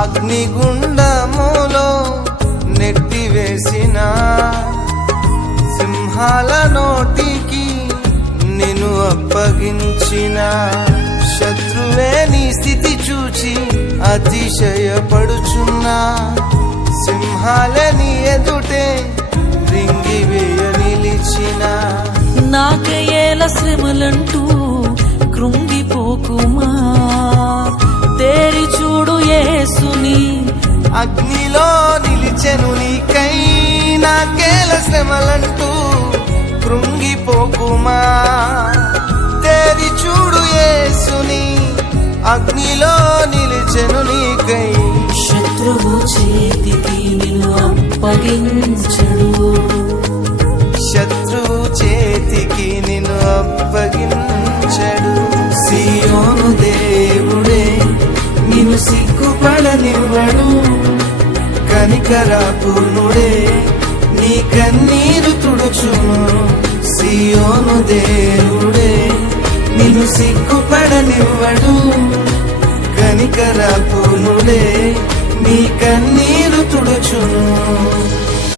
అగ్నిగుండములో నెట్టివేసిన సింహాల నోటికి నిన్ను అప్పగించిన శత్రువే నీ స్థితి చూచి అతిశయపడుచున్నా సింహాలే నీ ఎదుటే రింగివేయ నిలిచిన నాకేల శ్రమలంటూ కృంగిపోకుమా తేరి చూడు యేసుని అగ్నిలో నిలిచెను నీకై నాకేల శ్రమలంటూ కృంగిపోకుమా తేరి చూడు యేసుని అగ్నిలో నిలిచెను నీకై శత్రువు చేతికి నిన్ను అప్పగించడు శత్రువు చేతికి నిన్ను అప్పగించడు సియోను దేవుడే నిన్ను సిగ్గుపడనివ్వడు కనికరాపూర్ణుడే నీ కన్నీరు తుడుచును సియోను దేవుడే నిన్ను సిగ్గుపడనివ్వడు కనికరాపూర్ణుడే నీ కన్నీరు తుడుచును